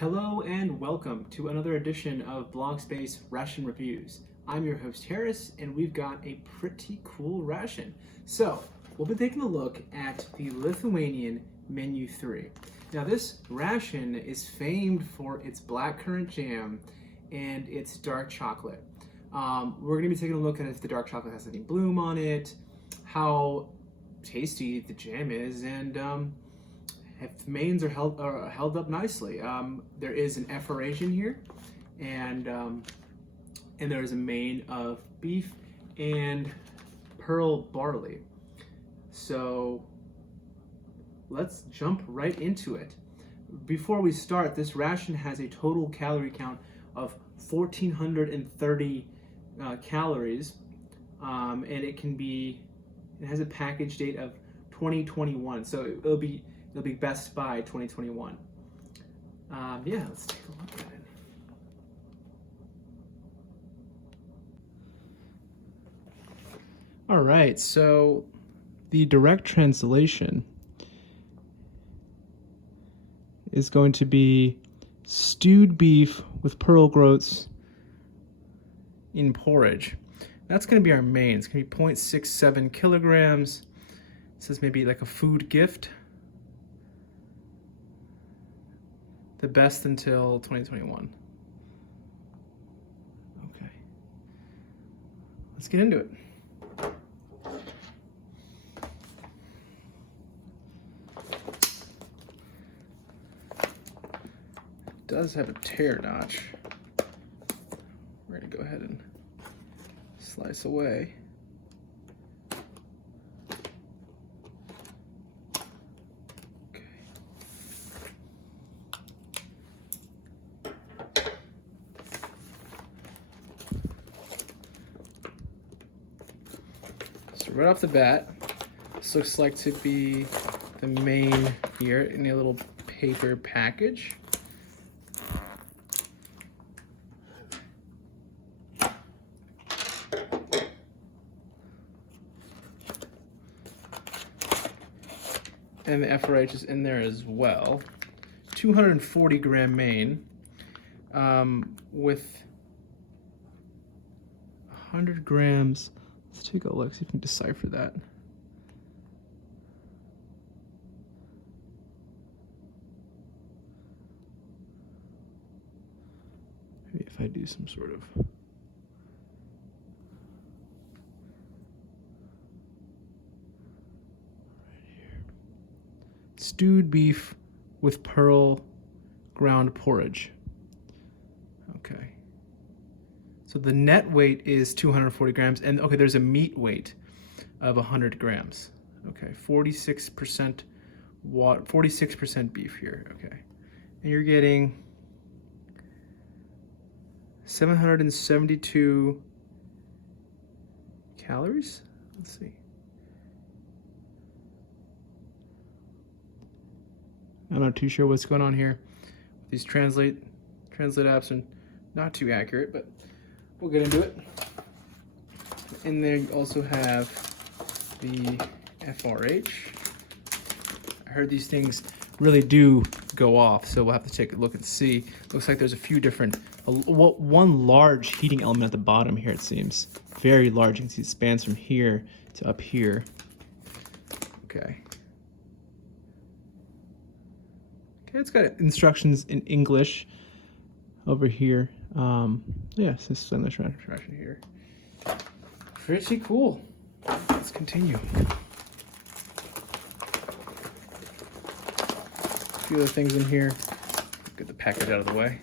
Hello and welcome to another edition of Blogspace Ration Reviews. I'm your host Harris, and we've got a pretty cool ration. So, we'll be taking a look at the Lithuanian Nr.3. Now, this ration is famed for its blackcurrant jam and its dark chocolate. We're going to be taking a look at if the dark chocolate has any bloom on it, how tasty the jam is, and if the mains are held up nicely. There is an ration here, and there is a main of beef and pearl barley. So let's jump right into it. Before we start, this ration has a total calorie count of 1,430 calories, and it has a package date of 2021, so it'll be Best Buy 2021. Yeah, let's take a look at it. All right, so the direct translation is going to be stewed beef with pearl groats in porridge. That's going to be our main. It's going to be 0.67 kilograms. It says maybe like a food gift. The best until 2021. Okay. Let's get into it. It does have a tear notch. We're going to go ahead and slice away. So right off the bat, this looks like to be the main here in a little paper package. And the FRH is in there as well. 240 gram main with 100 grams. Let's take a look, see if we can decipher that. Maybe if I do some sort of right here. Stewed beef with pearl ground porridge. Okay. So the net weight is 240 grams, and okay, there's a meat weight of 100 grams. Okay, 46% 46% beef here. Okay, and you're getting 772 calories. Let's see. I'm not too sure what's going on here. These translate apps are not too accurate, but we'll get into it. In there you also have the FRH. I heard these things really do go off, so we'll have to take a look and see. Looks like there's a few different, one large heating element at the bottom here, it seems. Very large. You can see it spans from here to up here. Okay. Okay, it's got instructions in English over here. Yes, this is in the ration here. Pretty cool. Let's continue. A few other things in here. Get the package out of the way.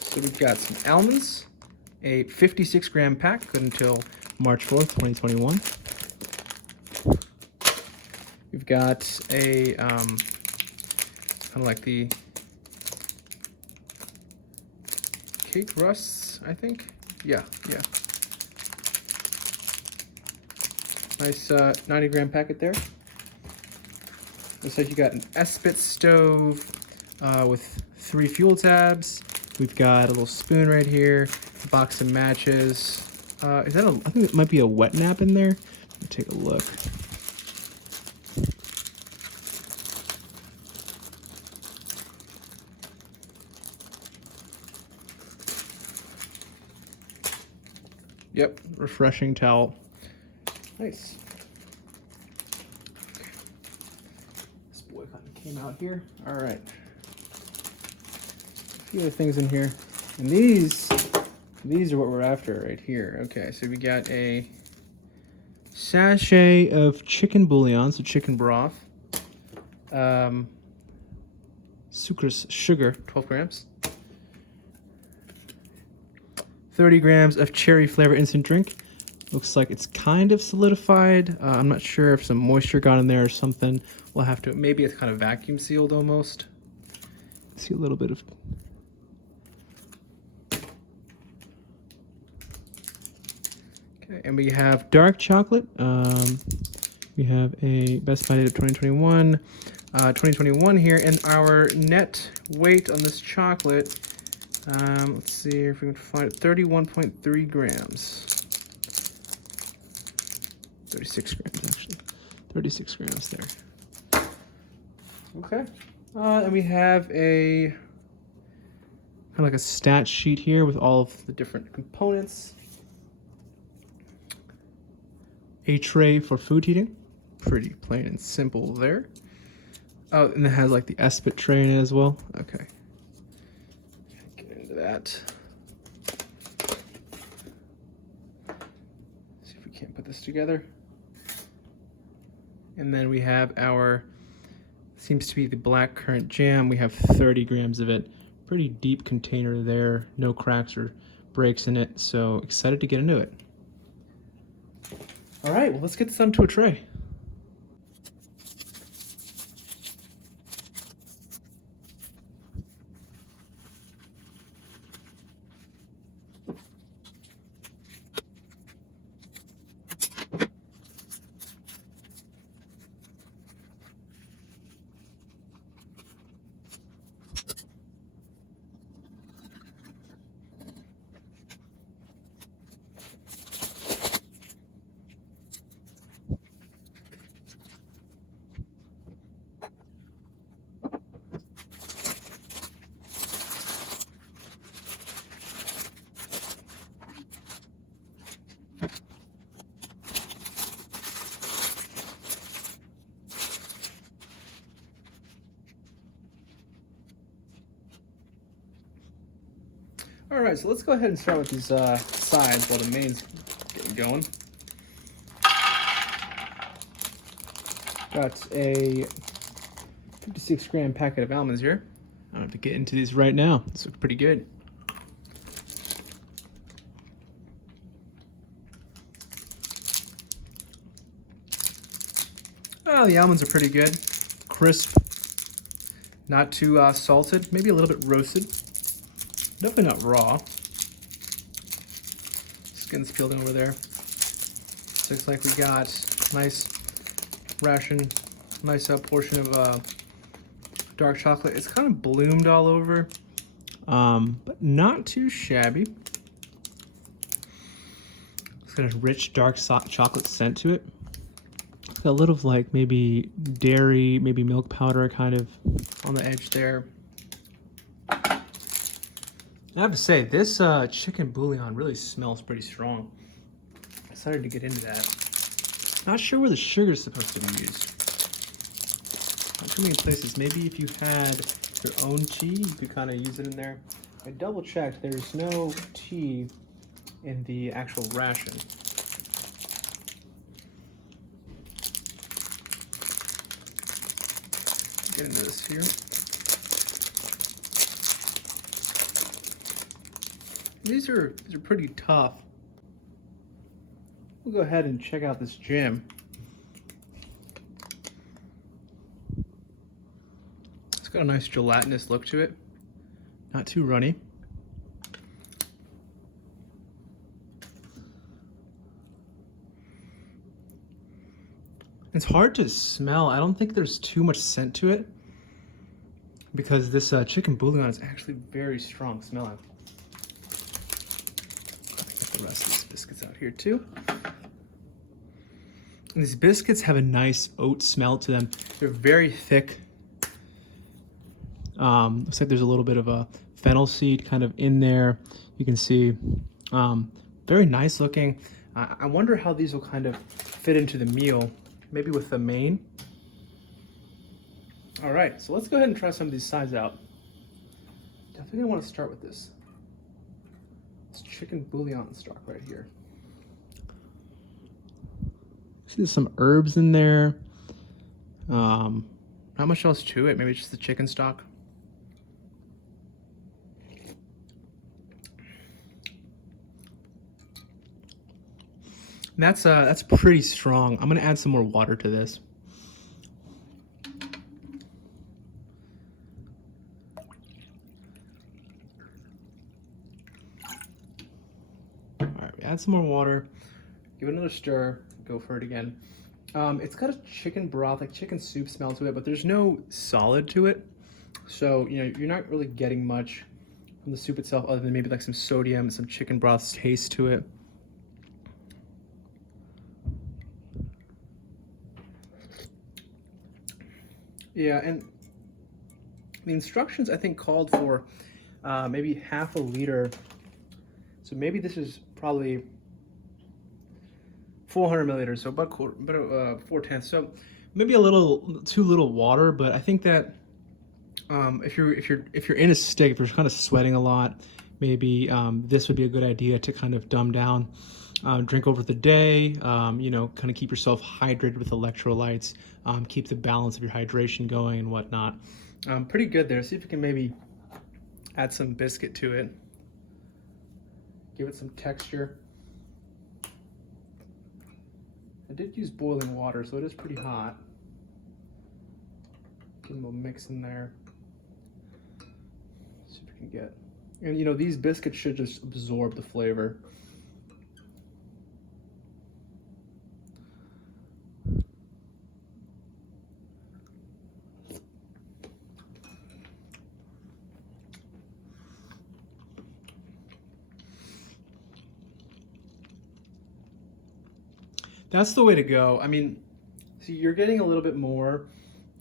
So we've got some almonds, a 56 gram pack, good until March 4th, 2021. We've got a, kind of like the cake rusts, I think. Yeah. Nice 90 gram packet there. Looks like you got an S-bit stove with 3 fuel tabs. We've got a little spoon right here, a box of matches. I think it might be a wet nap in there. Let me take a look. Yep, refreshing towel. Nice. Okay. This boy kind of came out here. All right. A few other things in here. And these are what we're after right here. Okay, so we got a sachet of chicken bouillon, so chicken broth. Sucrose sugar, 12 grams. 30 grams of cherry flavor instant drink. Looks like it's kind of solidified. I'm not sure if some moisture got in there or something. We'll have to, maybe it's kind of vacuum sealed almost. See a little bit of. Okay, and we have dark chocolate. We have a Best Buy date of 2021. 2021 here, and our net weight on this chocolate, let's see if we can find it, 31.3 grams. 36 grams, actually. 36 grams there. Okay. And we have a kind of like a stat sheet here with all of the different components. A tray for food heating. Pretty plain and simple there. Oh, and it has like the Espit tray in it as well. Okay. Get into that. See if we can't put this together. And then we have our, seems to be the blackcurrant jam. We have 30 grams of it. Pretty deep container there. No cracks or breaks in it. So excited to get into it. All right, well, let's get this onto a tray. All right, so let's go ahead and start with these sides while the main's getting going. Got a 56 gram packet of almonds here. I don't have to get into these right now. This looks pretty good. Oh, the almonds are pretty good. Crisp, not too salted, maybe a little bit roasted. Definitely not raw. Skin's peeled over there. Looks like we got nice ration, nice portion of dark chocolate. It's kind of bloomed all over, but not too shabby. It's got a rich dark chocolate scent to it. It's got a little of like maybe dairy, maybe milk powder kind of on the edge there. I have to say, this chicken bouillon really smells pretty strong. Excited to get into that. Not sure where the sugar is supposed to be used. Not too many places. Maybe if you had your own tea, you could kind of use it in there. I double checked, there's no tea in the actual ration. Get into this here. These are pretty tough. We'll go ahead and check out this jam. It's got a nice gelatinous look to it. Not too runny. It's hard to smell. I don't think there's too much scent to it because this chicken bouillon is actually very strong smelling. The rest of these biscuits out here too. And these biscuits have a nice oat smell to them. They're very thick. Looks like there's a little bit of a fennel seed kind of in there. You can see Very nice looking. I wonder how these will kind of fit into the meal, maybe with the main. All right, so let's go ahead and try some of these sides out. Definitely gonna want to start with this. This chicken bouillon stock right here. See, there's some herbs in there. Not much else to it. Maybe just the chicken stock. That's pretty strong. I'm gonna add some more water to this. All right, we add some more water. Give it another stir. Go for it again. It's got a chicken broth, like chicken soup smell to it, but there's no solid to it. So, you know, you're not really getting much from the soup itself other than maybe like some sodium and some chicken broth taste to it. Yeah, and the instructions I think called for maybe half a liter. So maybe this is probably 400 milliliters, so about 4/10. So maybe a little too little water, but I think that if you're in a state, if you're kind of sweating a lot, maybe this would be a good idea to kind of dumb down. Drink over the day, you know, kind of keep yourself hydrated with electrolytes, keep the balance of your hydration going and whatnot. Pretty good there. See if you can maybe add some biscuit to it. Give it some texture. I did use boiling water, so it is pretty hot. Get a little mix in there. See if we can get, and you know, these biscuits should just absorb the flavor. That's the way to go. I mean, see, you're getting a little bit more,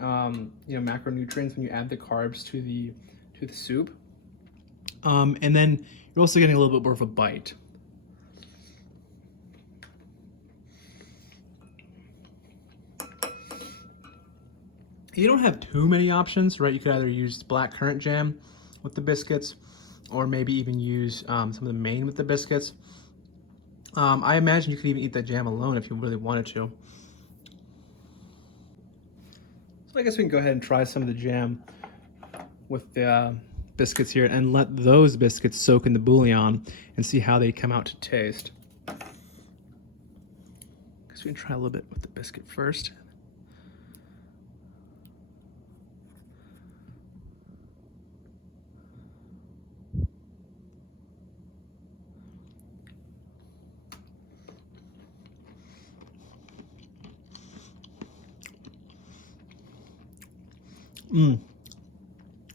you know, macronutrients when you add the carbs to the soup, and then you're also getting a little bit more of a bite. You don't have too many options, right? You could either use blackcurrant jam with the biscuits, or maybe even use some of the main with the biscuits. I imagine you could even eat that jam alone if you really wanted to. So I guess we can go ahead and try some of the jam with the biscuits here and let those biscuits soak in the bouillon and see how they come out to taste. I guess we can try a little bit with the biscuit first.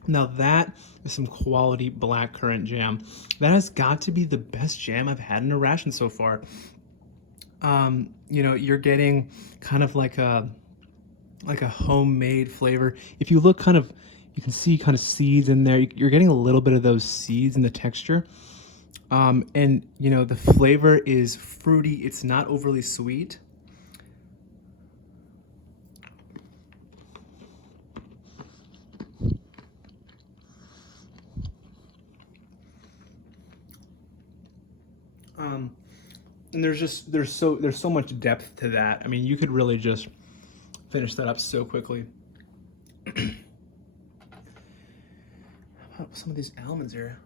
Now that is some quality blackcurrant jam. That has got to be the best jam I've had in a ration so far. You know, you're getting kind of like a homemade flavor. If you look kind of, you can see kind of seeds in there. You're getting a little bit of those seeds in the texture. And you know, the flavor is fruity. It's not overly sweet. And there's so much depth to that. I mean, you could really just finish that up so quickly. How about some of these almonds here?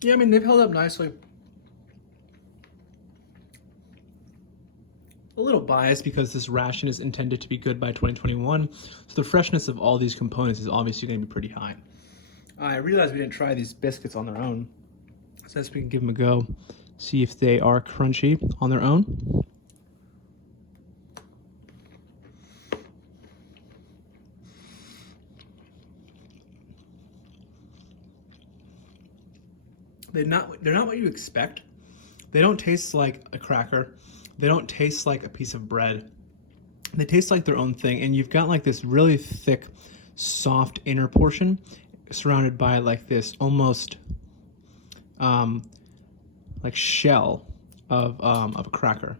Yeah, I mean, they've held up nicely. A little biased because this ration is intended to be good by 2021, so the freshness of all these components is obviously going to be pretty high. I realized we didn't try these biscuits on their own, so we can give them a go, see if they are crunchy on their own. They're not what you expect. They don't taste like a cracker. They don't taste like a piece of bread. They taste like their own thing, and you've got like this really thick, soft inner portion, surrounded by like this almost like shell of a cracker.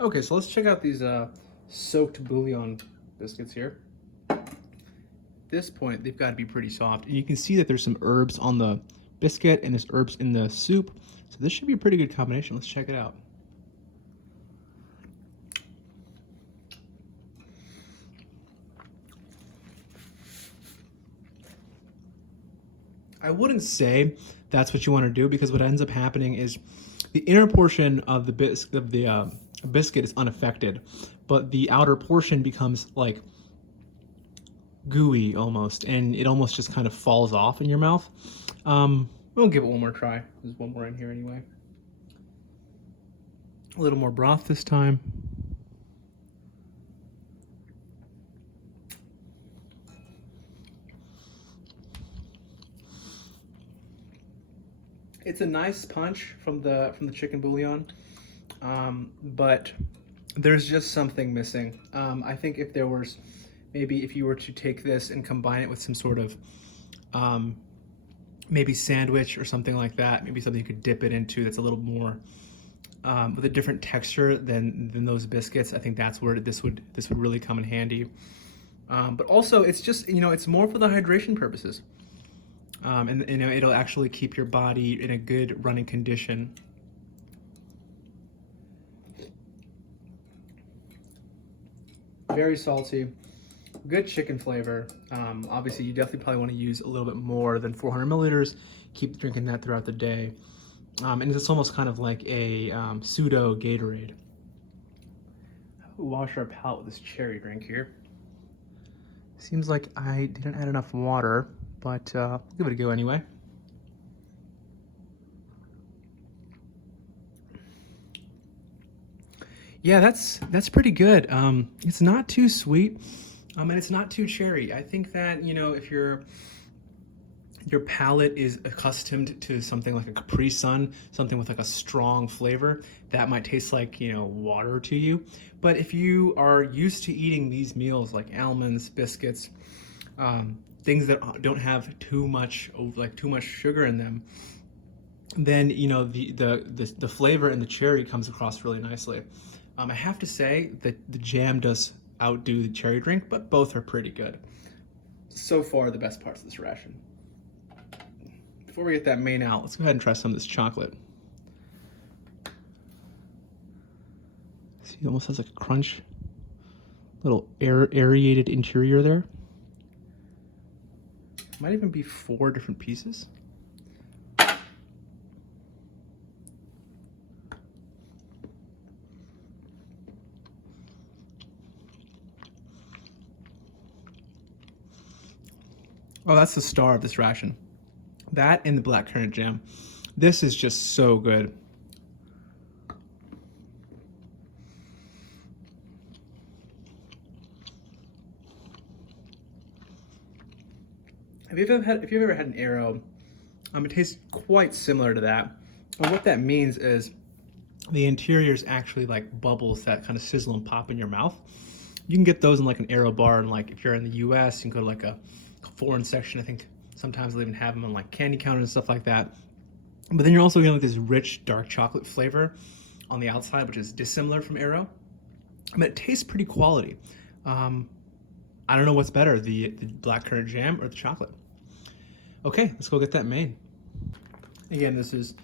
Okay, so let's check out these soaked bouillon biscuits here. At this point, they've got to be pretty soft. And you can see that there's some herbs on the biscuit and there's herbs in the soup. So this should be a pretty good combination. Let's check it out. I wouldn't say that's what you want to do, because what ends up happening is the inner portion of the biscuit is unaffected, but the outer portion becomes like gooey almost, and it almost just kind of falls off in your mouth. We'll give it one more try. There's one more in here anyway. A little more broth this time. It's a nice punch from the chicken bouillon, but there's just something missing. I think if there was, maybe if you were to take this and combine it with some sort of maybe sandwich or something like that, maybe something you could dip it into that's a little more with a different texture than those biscuits, I think that's where this would really come in handy. But also, it's just, it's more for the hydration purposes. And it'll actually keep your body in a good running condition. Very salty, good chicken flavor. Obviously, you definitely probably want to use a little bit more than 400 milliliters. Keep drinking that throughout the day. And it's almost kind of like a pseudo Gatorade. Wash our palate with this cherry drink here. Seems like I didn't add enough water, but we'll give it a go anyway. Yeah, that's pretty good. It's not too sweet, and it's not too cherry. I think that, if your palate is accustomed to something like a Capri Sun, something with like a strong flavor, that might taste like, water to you. But if you are used to eating these meals like almonds, biscuits, things that don't have too much sugar in them, then the flavor in the cherry comes across really nicely. I have to say that the jam does outdo the cherry drink, but both are pretty good. So far, the best parts of this ration. Before we get that main out, let's go ahead and try some of this chocolate. See, it almost has like a crunch, little aerated interior there. Might even be 4 different pieces. Oh, that's the star of this ration. That and the blackcurrant jam. This is just so good. If you've ever had an Aero, it tastes quite similar to that. And what that means is the interior is actually like bubbles that kind of sizzle and pop in your mouth. You can get those in like an Aero bar, and like if you're in the US, you can go to like a foreign section. I think sometimes they'll even have them on like candy counter and stuff like that. But then you're also getting like this rich dark chocolate flavor on the outside, which is dissimilar from Aero. But it tastes pretty quality. I don't know what's better, the blackcurrant jam or the chocolate. Okay, let's go get that made. Again, this is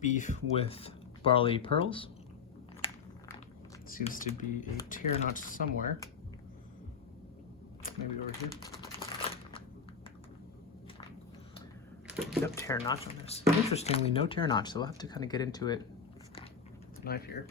beef with barley pearls. Seems to be a tear notch somewhere. Maybe over here. Nope, tear notch on this. Interestingly, no tear notch, so we'll have to kind of get into it with a knife here.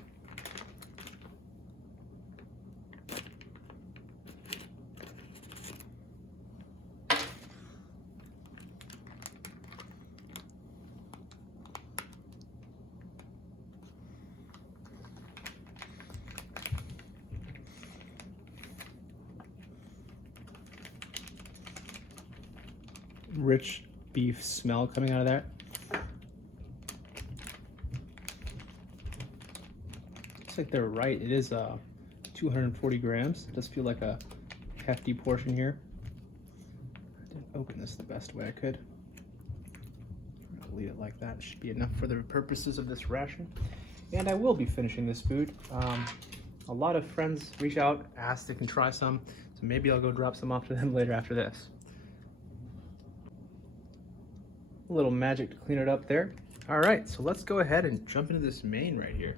Rich beef smell coming out of there. Looks like they're right. It is 240 grams. It does feel like a hefty portion here. I didn't open this the best way I could. I'll leave it like that. It should be enough for the purposes of this ration. And I will be finishing this food. A lot of friends reach out, ask if they can try some, so maybe I'll go drop some off to them later after this. A little magic to clean it up there. All right, so let's go ahead and jump into this main right here.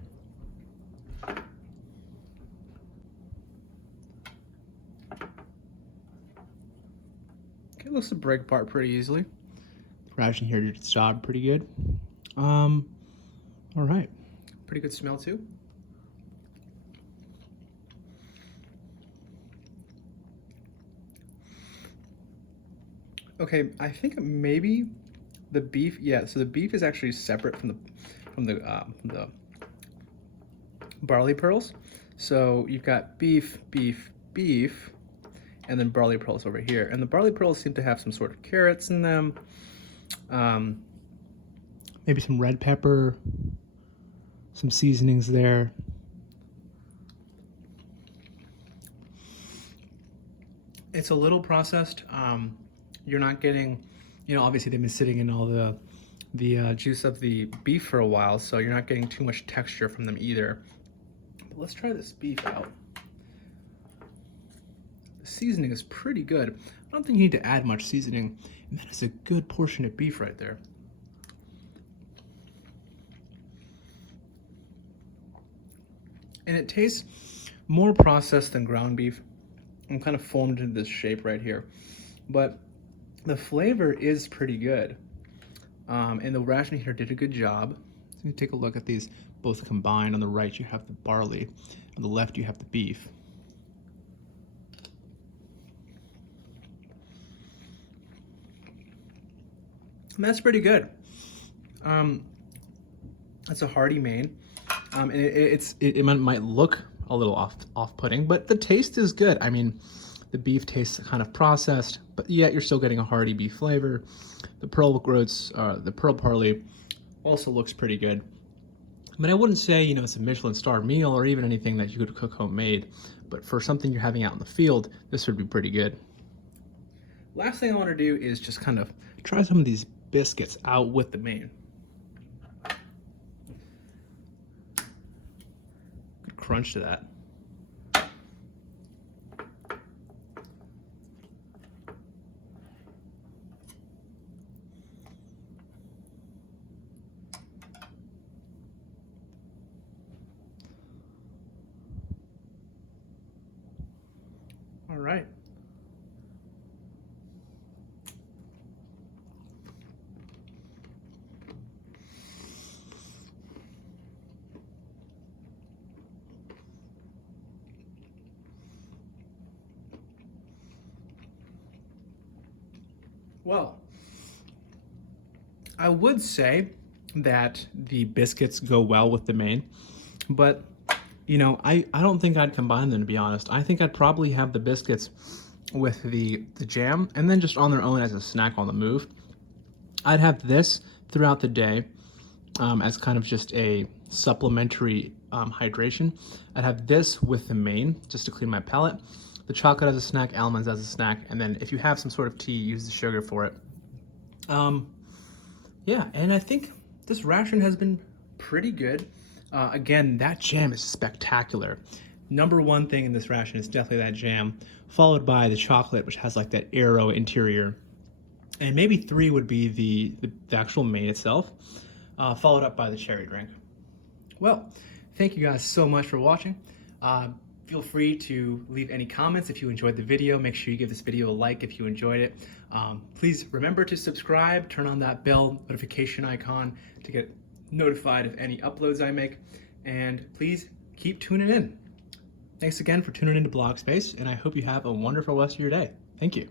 Okay, looks to break apart pretty easily. The ration here did its job pretty good. All right, pretty good smell too. Okay, I think maybe the beef, yeah, so the beef is actually separate from the barley pearls. So you've got beef, beef, beef, and then barley pearls over here. And the barley pearls seem to have some sort of carrots in them, maybe some red pepper, some seasonings there. It's a little processed. You're not getting, you know, obviously they've been sitting in all the juice of the beef for a while, so you're not getting too much texture from them either. But let's try this beef out. The seasoning is pretty good. I don't think you need to add much seasoning, and that is a good portion of beef right there. And it tastes more processed than ground beef. I'm kind of formed into this shape right here, but the flavor is pretty good. And the ration heater did a good job. So you take a look at these both combined. On the right you have the barley, on the left you have the beef. And that's pretty good. It's a hearty main. And it might look a little off-putting, but the taste is good. I mean, the beef tastes kind of processed, but yet you're still getting a hearty beef flavor. The pearl groats, the pearl barley also looks pretty good. But I wouldn't say, you know, it's a Michelin star meal or even anything that you could cook homemade, but for something you're having out in the field, this would be pretty good. Last thing I want to do is just kind of try some of these biscuits out with the main. Good crunch to that. All right. Well, I would say that the biscuits go well with the main, but you know, I don't think I'd combine them, to be honest. I think I'd probably have the biscuits with the jam and then just on their own as a snack on the move. I'd have this throughout the day as kind of just a supplementary hydration. I'd have this with the main just to clean my palate. The chocolate as a snack, almonds as a snack, and then if you have some sort of tea, use the sugar for it. Yeah, and I think this ration has been pretty good. Again, that jam is spectacular. Number one thing in this ration is definitely that jam, followed by the chocolate, which has like that arrow interior. And maybe 3 would be the actual main itself, followed up by the cherry drink. Well, thank you guys so much for watching. Feel free to leave any comments if you enjoyed the video. Make sure you give this video a like if you enjoyed it. Please remember to subscribe, turn on that bell notification icon to get notified of any uploads I make, and please keep tuning in. Thanks again for tuning into Blog Space, and I hope you have a wonderful rest of your day. Thank you.